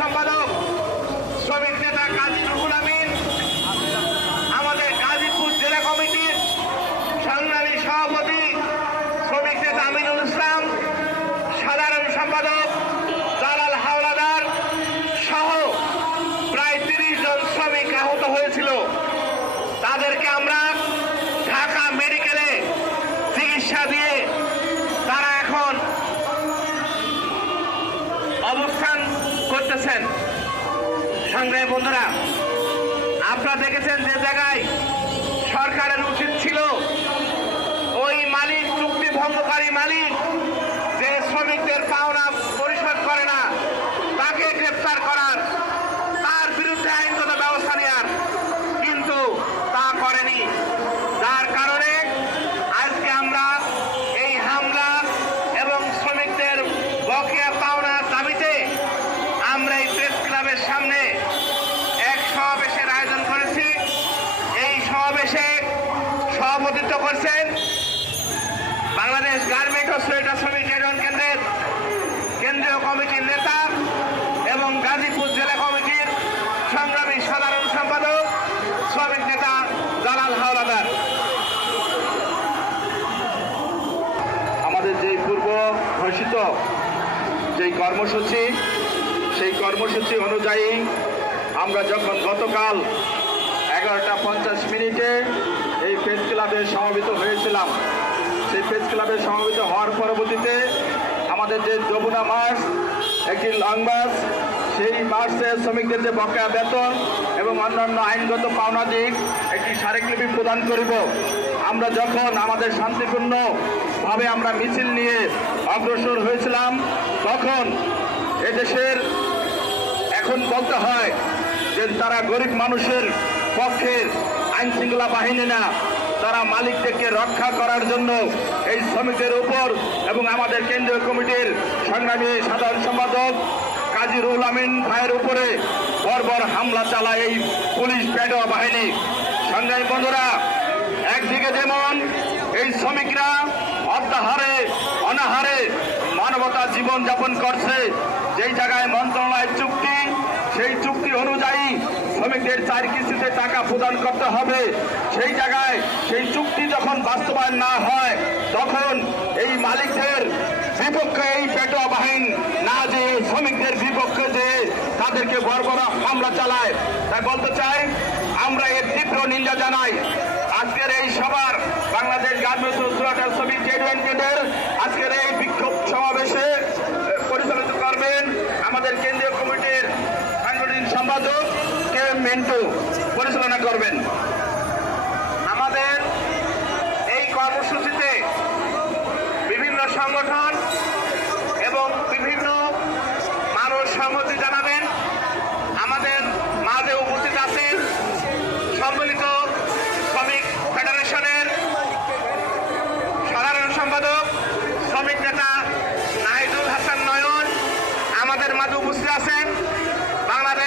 সম্পাদক শ্রমিক নেতা কাজী রুহুল আমিন, আমাদের গাজীপুর জেলা কমিটির সংগ্রামী সভাপতি শ্রমিক নেতা আমিনুল ইসলাম, সাধারণ সম্পাদক জালাল হাওলাদার সহ প্রায় তিরিশ জন শ্রমিক আহত হয়েছিল। তাদেরকে আমরা করতেছেন সংগ্রামী বন্ধুরা আপনারা দেখেছেন যে জায়গায় করছেন বাংলাদেশ গার্মেন্ট ও সোয়েটার শ্রমিক ইউনিয়ন কেন্দ্রের কেন্দ্রীয় কমিটির নেতা এবং গাজীপুর জেলা কমিটির সংগ্রামী সাধারণ সম্পাদক, শ্রমিক নেতা জালাল হাওলাদার। আমাদের যে পূর্ব ঘোষিত যেই কর্মসূচি, সেই কর্মসূচি অনুযায়ী আমরা যখন গতকাল এগারোটা পঞ্চাশ মিনিটে প্রেস ক্লাবে সমবেত হয়েছিলাম। সেই প্রেস ক্লাবে সমবেত হওয়ার পরবর্তীতে আমাদের যে যমুনা মাস একটি লং মাস সেই মাসে শ্রমিকদের যে বকেয়া বেতন এবং অন্যান্য আইনগত পাওনা দিক একটি স্মারকলিপি প্রদান করিব। আমরা যখন আমাদের শান্তিপূর্ণভাবে আমরা মিছিল নিয়ে অগ্রসর হয়েছিলাম, তখন এদেশের এখন বলতে হয় যে তারা গরিব মানুষের পক্ষের আইন শৃঙ্খলা বাহিনী না, তারা মালিকদেরকে রক্ষা করার জন্য এই শ্রমিকদের উপর এবং আমাদের কেন্দ্রীয় কমিটির সংগ্রামী সাধারণ সম্পাদক কাজী রুহুল আমিন ভাইয়ের উপরে বর্বর হামলা চালায় এই পুলিশ প্যাডোয়া বাহিনী। সংগ্রামী বন্ধুরা, একদিকে যেমন এই শ্রমিকরা অর্ধাহারে অনাহারে মানবতা জীবন যাপন করছে যেই জায়গায় মন্ত্রণালয়ের চুক্তি, সেই চুক্তি অনুযায়ী শ্রমিকদের চার কিস্তিতে টাকা প্রদান করতে হবে। সেই জায়গায় সেই চুক্তি যখন বাস্তবায়ন না হয়, তখন এই মালিকদের বিপক্ষে এই পেটোয়া বাহিন না যে শ্রমিকদের বিপক্ষে যে তাদেরকে বর্বর হামলা চালায়। তাই বলতে চাই, আমরা এর তীব্র নিন্দা জানাই। আজকের এই সবার বাংলাদেশ গার্মেন্টস শ্রমিক ইউনিয়ন হাসান মেন্টু পরিচালনা করবেন। আমাদের এই কর্মসূচিতে বিভিন্ন সংগঠন এবং বিভিন্ন মানুষ সংহতি জানাবেন। আমাদের মাঝে উপস্থিত আছেন সম্মিলিত শ্রমিক ফেডারেশনের সাধারণ সম্পাদক, শ্রমিক নেতা নাহিদুল হাসান নয়ন। আমাদের মাঝে উপস্থিত আছেন বাংলাদেশ